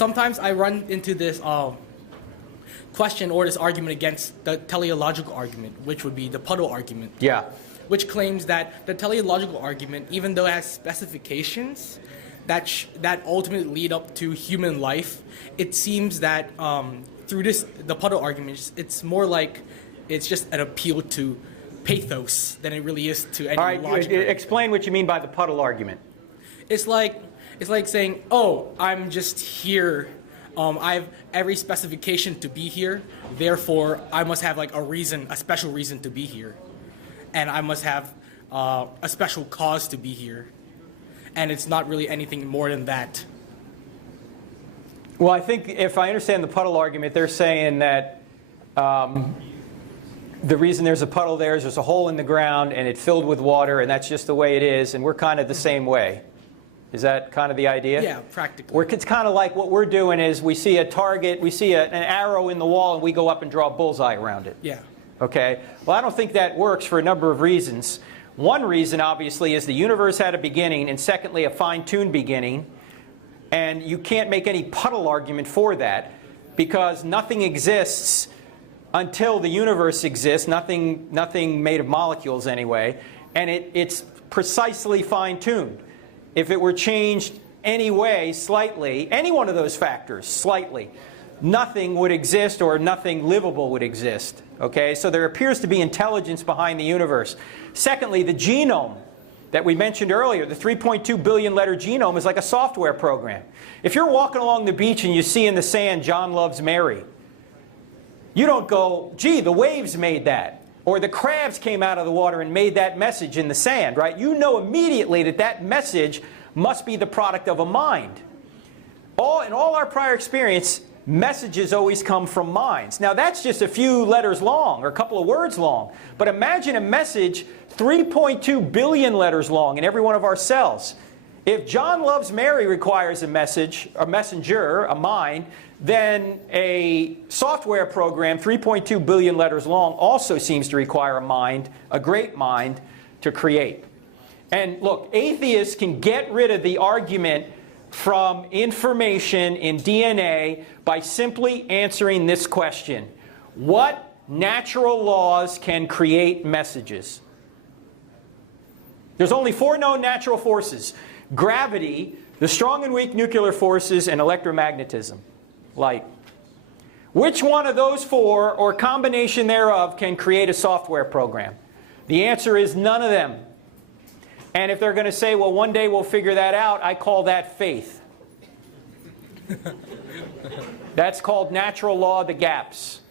sometimes I run into this question or this argument against the teleological argument, which would be the puddle argument. Yeah. Which claims that the teleological argument, even though it has specifications that ultimately lead up to human life, it seems that through the puddle argument, it's more like it's just an appeal to pathos than it really is to any logic. All right, explain what you mean by the puddle argument. It's like saying, oh, I'm just here. I have every specification to be here. Therefore, I must have like a special reason to be here, and I must have a special cause to be here. And it's not really anything more than that. Well, I think if I understand the puddle argument, they're saying that the reason there's a puddle there is there's a hole in the ground and it filled with water, and that's just the way it is, and we're kind of the same way. Is that kind of the idea? Yeah, practically. It's kind of like what we're doing is we see a target, we see an arrow in the wall, and we go up and draw a bullseye around it. Yeah. Okay? Well, I don't think that works for a number of reasons. One reason, obviously, is the universe had a beginning, and secondly, a fine-tuned beginning. And you can't make any puddle argument for that, because nothing exists until the universe exists, nothing made of molecules anyway, and it's precisely fine-tuned. If it were changed any way, slightly, any one of those factors, slightly, nothing would exist or nothing livable would exist. Okay? So there appears to be intelligence behind the universe. Secondly, the genome that we mentioned earlier, the 3.2 billion letter genome is like a software program. If you're walking along the beach and you see in the sand, John loves Mary, you don't go, gee, the waves made that. Or the crabs came out of the water and made that message in the sand, right? You know immediately that that message must be the product of a mind. In all our prior experience, messages always come from minds. Now that's just a few letters long or a couple of words long. But imagine a message 3.2 billion letters long in every one of our cells. If John loves Mary requires a message, a messenger, a mind, then a software program 3.2 billion letters long also seems to require a mind, a great mind, to create. And look, atheists can get rid of the argument from information in DNA by simply answering this question. What natural laws can create messages? There's only 4 known natural forces: gravity, the strong and weak nuclear forces, and electromagnetism, light. Which one of those 4, or combination thereof, can create a software program? The answer is none of them. And if they're going to say, well, one day we'll figure that out, I call that faith. That's called natural law of the gaps.